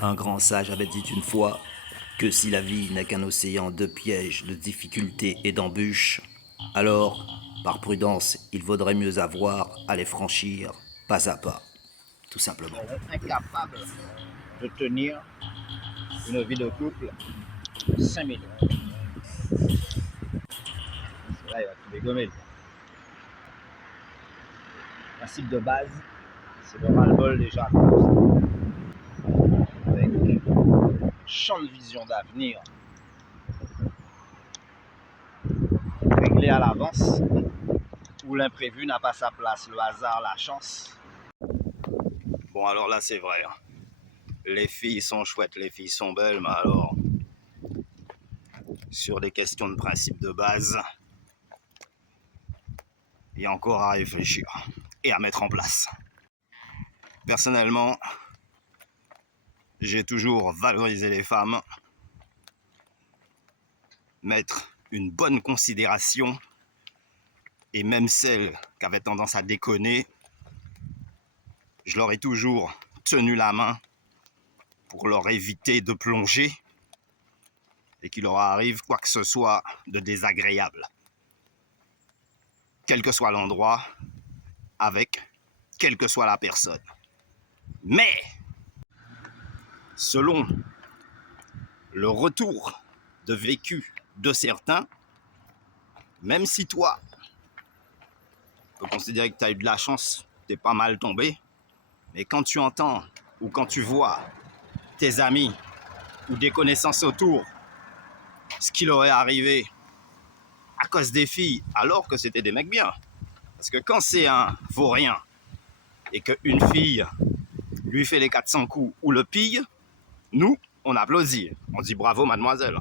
Un grand sage avait dit une fois que si la vie n'est qu'un océan de pièges, de difficultés et d'embûches, alors, par prudence, il vaudrait mieux avoir à les franchir pas à pas, tout simplement. seront incapables de tenir une vie de couple 5 minutes. Là, il va tout dégommer. Le principe de base, c'est le ras-le-bol déjà. Avec un champ de vision d'avenir réglé à l'avance, où l'imprévu n'a pas sa place, le hasard, la chance. Bon, alors là, c'est vrai. Les filles sont chouettes, les filles sont belles, mais alors, sur des questions de principe de base, il y a encore à réfléchir et à mettre en place. Personnellement, j'ai toujours valorisé les femmes, mettre une bonne considération, et même celles qui avaient tendance à déconner, je leur ai toujours tenu la main pour leur éviter de plonger et qu'il leur arrive quoi que ce soit de désagréable. Quel que soit l'endroit, avec quelle que soit la personne. Mais, selon le retour de vécu de certains, même si toi, tu peux considérer que tu as eu de la chance, tu es pas mal tombé, mais quand tu entends ou quand tu vois tes amis ou des connaissances autour, ce qui leur est arrivé à cause des filles, alors que c'était des mecs bien. Parce que quand c'est un vaurien et qu'une fille lui fait les 400 coups ou le pille, nous, on applaudit. On dit bravo, mademoiselle.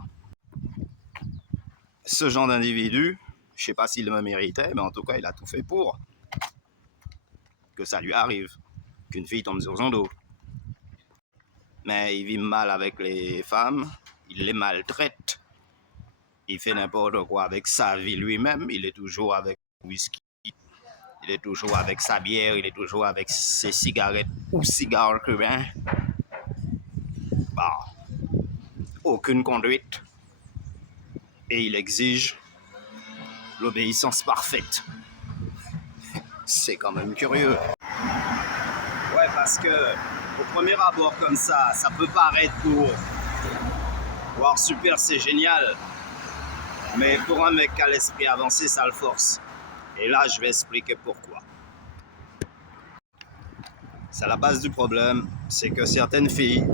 Ce genre d'individu, je ne sais pas s'il me méritait, mais en tout cas, il a tout fait pour que ça lui arrive, qu'une fille tombe sur son dos. Mais il vit mal avec les femmes, il les maltraite, il fait n'importe quoi avec sa vie lui-même, il est toujours avec le whisky, il est toujours avec sa bière, il est toujours avec ses cigarettes ou cigares cubains. Bah, aucune conduite. Et il exige l'obéissance parfaite. C'est quand même curieux. Ouais, parce que au premier abord comme ça peut paraître pour voir super, c'est génial. Mais pour un mec qui a l'esprit avancé, ça le force. Et là, je vais expliquer pourquoi. C'est la base du problème, c'est que certaines filles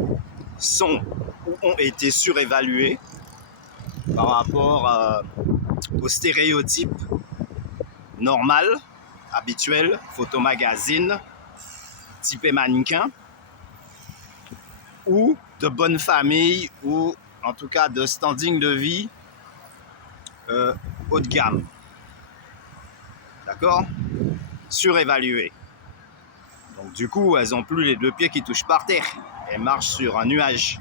sont ou ont été surévaluées par rapport aux stéréotypes normal, habituel, photomagazine, typé mannequin, ou de bonne famille, ou en tout cas de standing de vie haut de gamme. D'accord? Surévalué. Donc du coup, elles n'ont plus les deux pieds qui touchent par terre. Elles marchent sur un nuage.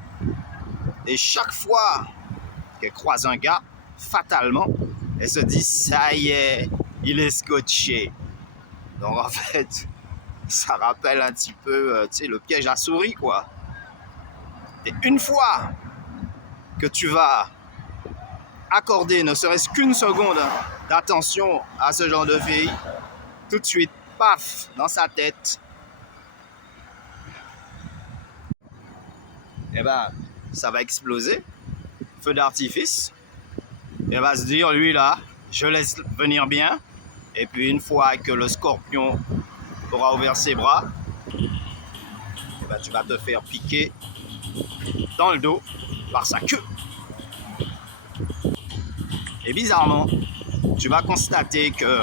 Et chaque fois qu'elles croisent un gars, fatalement, elles se disent « ça y est, il est scotché ». Donc en fait, ça rappelle un petit peu le piège à souris, quoi. Et une fois que tu vas accorder ne serait-ce qu'une seconde d'attention à ce genre de fille, tout de suite, paf, dans sa tête, eh ben, ça va exploser, feu d'artifice, et elle va se dire, lui là, je laisse venir bien, et puis une fois que le scorpion aura ouvert ses bras, eh ben, tu vas te faire piquer dans le dos par sa queue. Et bizarrement, tu vas constater que,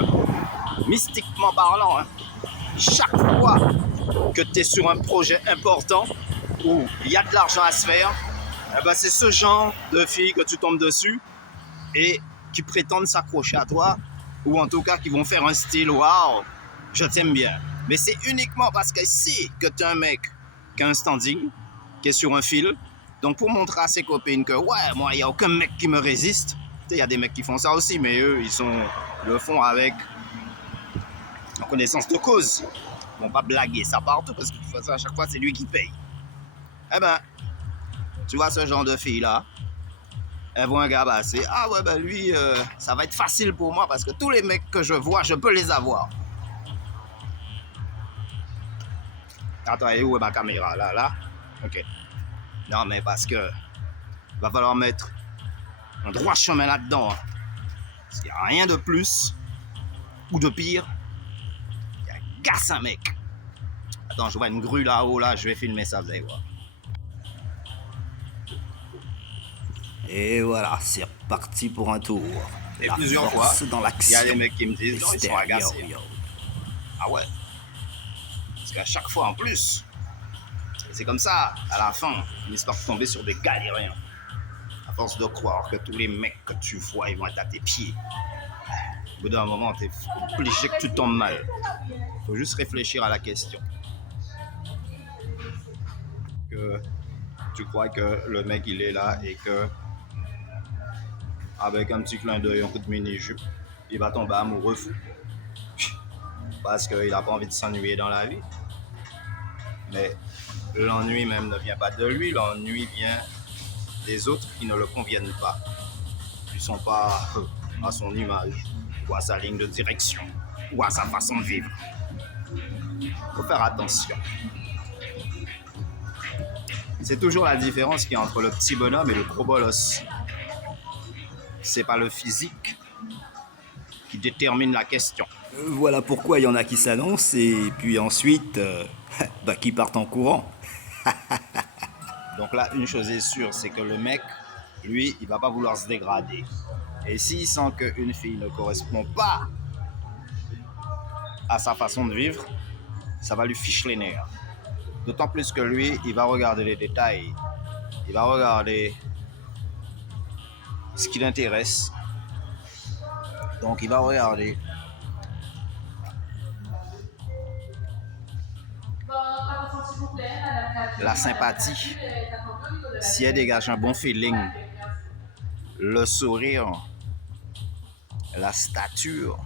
mystiquement parlant, chaque fois que tu es sur un projet important où il y a de l'argent à se faire, eh ben c'est ce genre de filles que tu tombes dessus et qui prétendent s'accrocher à toi, ou en tout cas qui vont faire un style « Waouh, je t'aime bien ». Mais c'est uniquement parce qu'elle sait que tu es un mec qui a un standing, qui est sur un fil. Donc pour montrer à ses copines que ouais, moi, il n'y a aucun mec qui me résiste. Il y a des mecs qui font ça aussi, mais eux, ils le font avec en connaissance de cause. Ils vont pas blaguer ça partout parce que de toute façon, à chaque fois, c'est lui qui paye. Eh ben, Tu vois ce genre de fille-là, elles voient un gars passer. Ah ouais, ben lui, ça va être facile pour moi parce que tous les mecs que je vois, je peux les avoir. Attends, et où est ma caméra? Là, là? Ok. Non, mais parce que va falloir mettre un droit chemin là-dedans. Hein. Parce qu'il n'y a rien de plus ou de pire. Il y a gasse un mec. Attends, je vois une grue là-haut, là, je vais filmer ça, vous allez voir. Et voilà, c'est reparti pour un tour. Et La plusieurs fois, force dans il y a l'action. des mecs qui me disent, non, ils sont agacés. Yo. Ah ouais. Parce qu'à chaque fois en plus, c'est comme ça, à la fin, une histoire de tomber sur des galériens. À force de croire que tous les mecs que tu vois, ils vont être à tes pieds. Au bout d'un moment, t'es obligé que tu tombes mal. Faut juste réfléchir à la question. Que tu crois que le mec, il est là et que avec un petit clin d'œil, un coup de mini-jupe, il va tomber amoureux fou. Parce qu'il n'a pas envie de s'ennuyer dans la vie. Mais l'ennui même ne vient pas de lui, l'ennui vient des autres qui ne le conviennent pas, qui ne sont pas à son image, ou à sa ligne de direction, ou à sa façon de vivre. Il faut faire attention. C'est toujours la différence qu'il y a entre le petit bonhomme et le gros bolos. C'est pas le physique qui détermine la question. Voilà pourquoi il y en a qui s'annoncent et puis ensuite qui partent en courant. Donc là, une chose est sûre, c'est que le mec, lui, il va pas vouloir se dégrader. Et s'il sent qu'une fille ne correspond pas à sa façon de vivre, ça va lui ficher les nerfs. D'autant plus que lui, il va regarder les détails. Il va regarder ce qui l'intéresse. Donc il va regarder la sympathie. Si elle dégage un bon feeling, le sourire, la stature,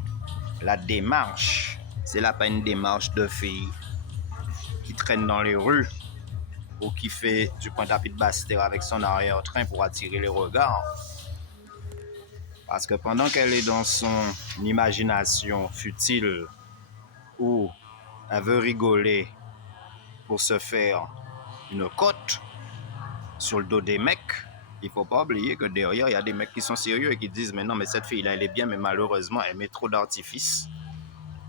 la démarche. C'est là pas une démarche de fille qui traîne dans les rues ou qui fait du pointe-à-pied de Bastère avec son arrière-train pour attirer les regards. Parce que pendant qu'elle est dans son imagination futile où elle veut rigoler pour se faire une cote sur le dos des mecs, il ne faut pas oublier que derrière, il y a des mecs qui sont sérieux et qui disent « Mais non, mais cette fille-là, elle est bien, mais malheureusement, elle met trop d'artifice.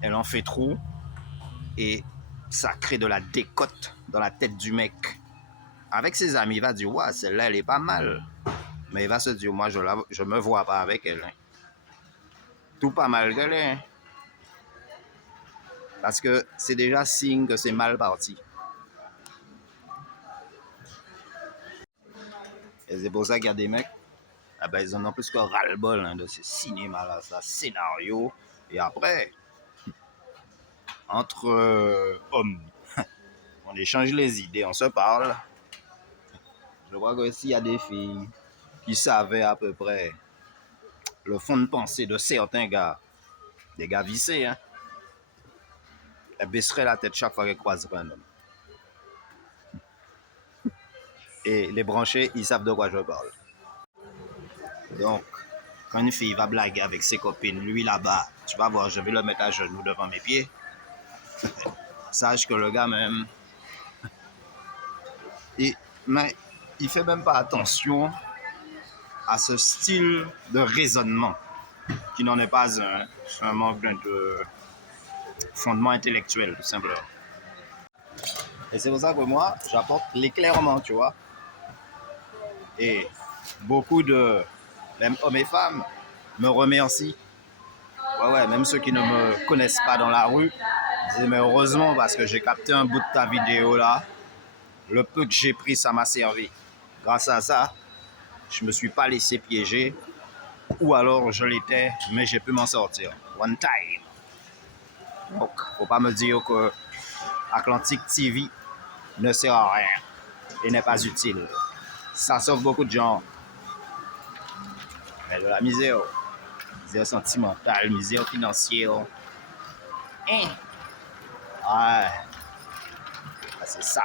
Elle en fait trop. Et ça crée de la décote dans la tête du mec. » Avec ses amis, il va dire « Ouais, celle-là, elle est pas mal. » Mais il va se dire « Moi, je me vois pas avec elle. Hein. » Tout pas mal qu'elle est. Hein. Parce que c'est déjà signe que c'est mal parti. Et c'est pour ça qu'il y a des mecs, ils en ont plus que ras-le-bol de ce cinéma-là, ce scénario. Et après, entre hommes, on échange les idées, on se parle. Je crois que s'il y a des filles qui savaient à peu près le fond de pensée de certains gars, des gars vissés, hein, elles baisseraient la tête chaque fois qu'elles croiseraient un homme. Et les branchés, ils savent de quoi je parle. Donc, quand une fille va blaguer avec ses copines, lui là-bas, tu vas voir, je vais le mettre à genoux devant mes pieds. Sache que le gars même, mais il fait même pas attention à ce style de raisonnement, qui n'en est pas un manque de fondement intellectuel, tout simplement. Et c'est pour ça que moi, j'apporte l'éclairement, tu vois. Et beaucoup de, même hommes et femmes, me remercient. Ouais, même ceux qui ne me connaissent pas dans la rue, disent mais heureusement parce que j'ai capté un bout de ta vidéo là. Le peu que j'ai pris, ça m'a servi. Grâce à ça, je me suis pas laissé piéger. Ou alors je l'étais, mais j'ai pu m'en sortir. One time. Donc, faut pas me dire que Atlantic TV ne sert à rien et n'est pas utile. Ça sauve beaucoup de gens. Mais de la misère sentimentale, misère financière. Ouais, c'est ça.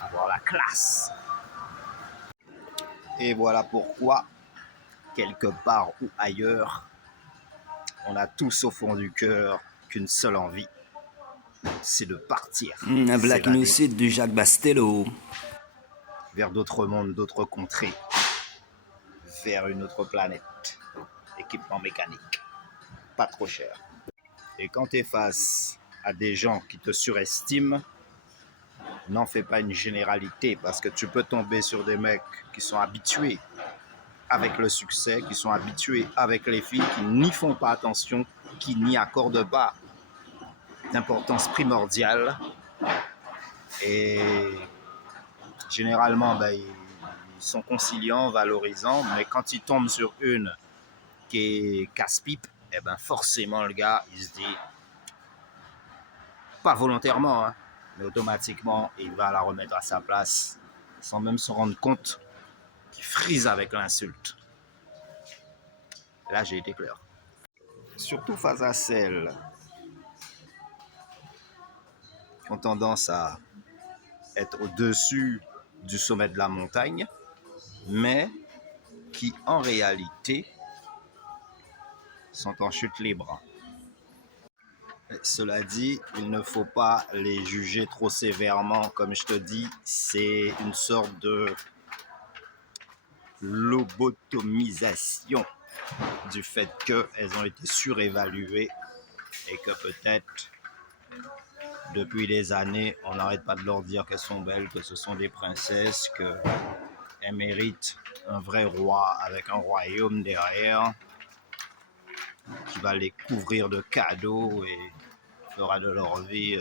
Avoir la classe. Et voilà pourquoi, quelque part ou ailleurs, on a tous au fond du cœur qu'une seule envie, c'est de partir, Un Black s'évader Innocent de Jacques Bastello. vers d'autres mondes, d'autres contrées, vers une autre planète. Équipement mécanique, pas trop cher. Et quand tu es face à des gens qui te surestiment, n'en fais pas une généralité parce que tu peux tomber sur des mecs qui sont habitués avec le succès, qui sont habitués avec les filles, qui n'y font pas attention, qui n'y accordent pas d'importance primordiale. Et généralement, ils sont conciliants, valorisants, mais quand ils tombent sur une qui est casse-pipe, forcément le gars, il se dit, pas volontairement, hein, mais automatiquement, il va la remettre à sa place sans même se rendre compte qu'il frise avec l'insulte. Là, j'ai été clair. Surtout face à celles qui ont tendance à être au-dessus du sommet de la montagne, mais qui en réalité sont en chute libre. Cela dit, il ne faut pas les juger trop sévèrement. Comme je te dis, c'est une sorte de lobotomisation du fait qu'elles ont été surévaluées et que peut-être depuis des années, on n'arrête pas de leur dire qu'elles sont belles, que ce sont des princesses, qu'elles méritent un vrai roi avec un royaume derrière qui va les couvrir de cadeaux et fera de leur vie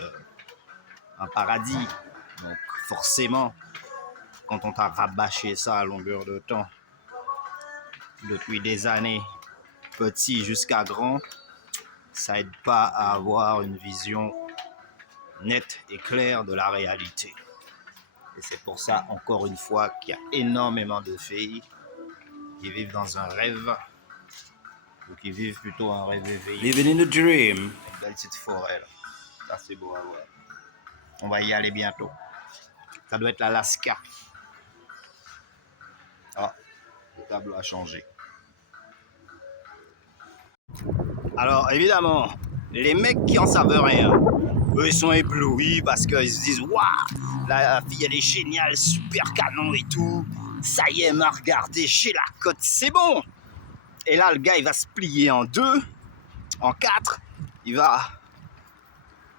un paradis. Donc forcément, quand on t'a rabâché ça à longueur de temps, depuis des années, petit jusqu'à grand, ça aide pas à avoir une vision nette et claire de la réalité. Et c'est pour ça, encore une fois, qu'il y a énormément de filles qui vivent dans un rêve, ou qui vivent plutôt un rêve éveillé. Living in a dream. Une belle petite forêt, là. Ça, c'est beau à voir. On va y aller bientôt. Ça doit être l'Alaska. Ah, le tableau a changé. Alors, évidemment, les mecs qui en savent rien, eux, ils sont éblouis parce qu'ils se disent « Waouh, la fille, elle est géniale, super canon et tout. Ça y est, m'a regardé, j'ai la cote, c'est bon. » Et là, le gars, il va se plier en deux, en quatre. Il va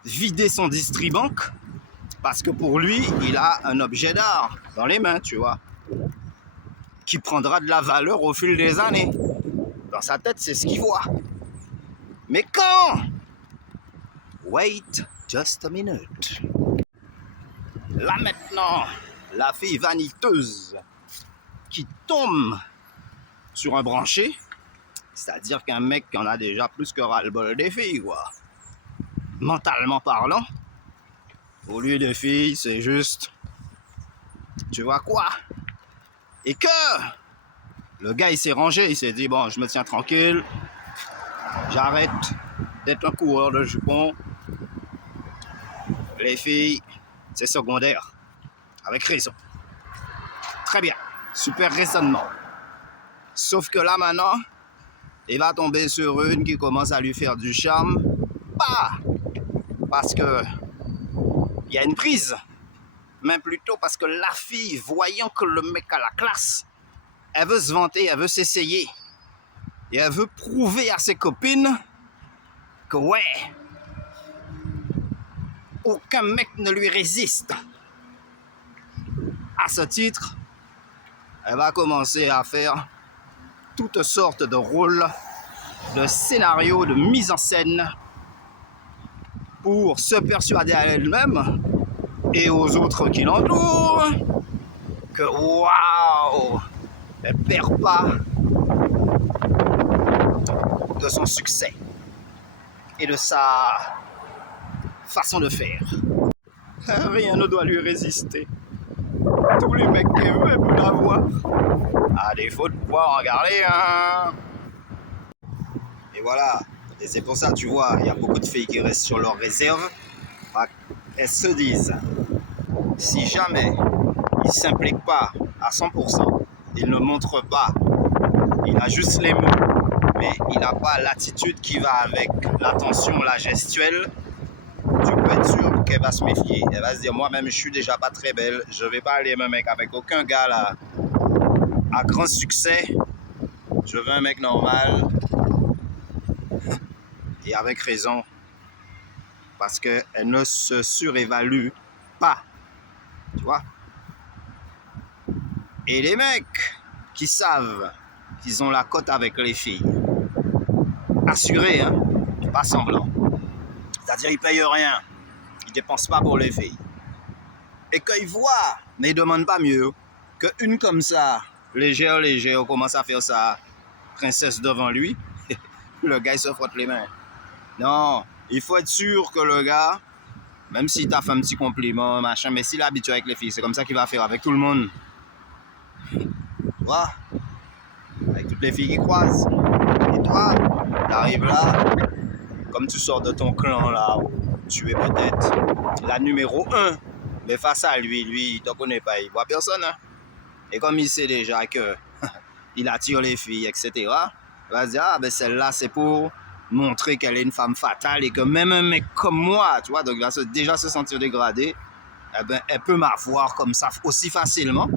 vider son distribank parce que pour lui, il a un objet d'art dans les mains, tu vois, qui prendra de la valeur au fil des années. Dans sa tête, c'est ce qu'il voit. Mais quand? Wait just a minute. Là maintenant, la fille vaniteuse qui tombe sur un branché, c'est-à-dire qu'un mec qui en a déjà plus que ras-le-bol des filles, quoi. Mentalement parlant, au lieu de filles, c'est juste, tu vois quoi? Et que le gars, il s'est rangé, il s'est dit, bon, je me tiens tranquille, j'arrête d'être un coureur de jupons. Les filles, c'est secondaire. Avec raison. Très bien. Super raisonnement. Sauf que là, maintenant, il va tomber sur une qui commence à lui faire du charme. Pas parce que il y a une prise, mais plutôt parce que la fille, voyant que le mec a la classe, elle veut se vanter, elle veut s'essayer. Et elle veut prouver à ses copines que ouais, aucun mec ne lui résiste. À ce titre, elle va commencer à faire toutes sortes de rôles, de scénarios, de mise en scène pour se persuader à elle-même et aux autres qui l'entourent que waouh, elle perd pas de son succès et de sa façon de faire. Rien ne doit lui résister. Tous les mecs qui veulent peuvent l'avoir. À défaut de pouvoir en garder un. Et voilà. Et c'est pour ça, tu vois, il y a beaucoup de filles qui restent sur leur réserve. Elles se disent, si jamais ils ne s'impliquent pas à 100%, il ne montre pas. Il a juste les mots, mais il n'a pas l'attitude qui va avec, l'attention, la gestuelle. Tu peux être sûr qu'elle va se méfier. Elle va se dire, moi-même, je suis déjà pas très belle. Je vais pas aller me mettre avec aucun gars là à grand succès. Je veux un mec normal. Et avec raison. Parce qu'elle ne se surévalue pas. Tu vois? Et les mecs qui savent qu'ils ont la cote avec les filles, assurés, hein, pas semblant. C'est-à-dire, ils payent rien. Ils dépensent pas pour les filles. Et quand ils voient, mais ils demandent pas mieux, qu'une comme ça, légère, commence à faire sa princesse devant lui, le gars il se frotte les mains. Non, il faut être sûr que le gars, même s'il t'a fait un petit compliment, machin, mais s'il est habitué avec les filles, c'est comme ça qu'il va faire avec tout le monde. Toi, avec toutes les filles qui croisent. Et toi, t'arrives là, comme tu sors de ton clan là, où tu es peut-être la numéro 1, mais face à lui, il te connaît pas, il voit personne. Hein? Et comme il sait déjà que il attire les filles, etc., il va se dire, ah ben celle-là c'est pour montrer qu'elle est une femme fatale et que même un mec comme moi, tu vois, donc il va déjà se sentir dégradé, eh ben, elle peut m'avoir comme ça aussi facilement.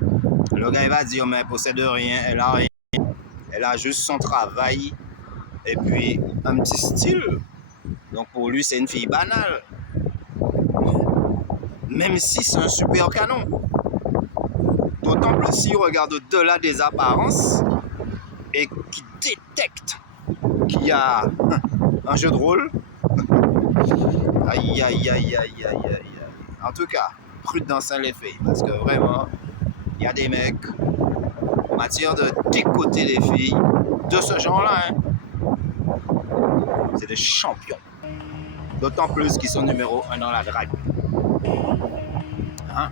Le gars il va dire, mais elle possède rien, elle a rien, elle a juste son travail et puis un petit style. Donc pour lui c'est une fille banale. Même si c'est un super canon. D'autant plus s'il regarde au-delà des apparences et qu'il détecte qu'il y a un jeu de rôle. Aïe, aïe, aïe, aïe, aïe, aïe. En tout cas, prudence à les filles, parce que vraiment, il y a des mecs en matière de décoter les filles de ce genre-là. Hein. C'est des champions. D'autant plus qu'ils sont numéro 1 dans la drague. Hein?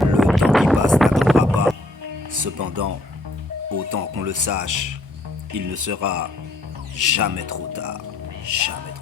Le temps qui passe n'attendra pas. Cependant, autant qu'on le sache, il ne sera jamais trop tard. Jamais trop tard.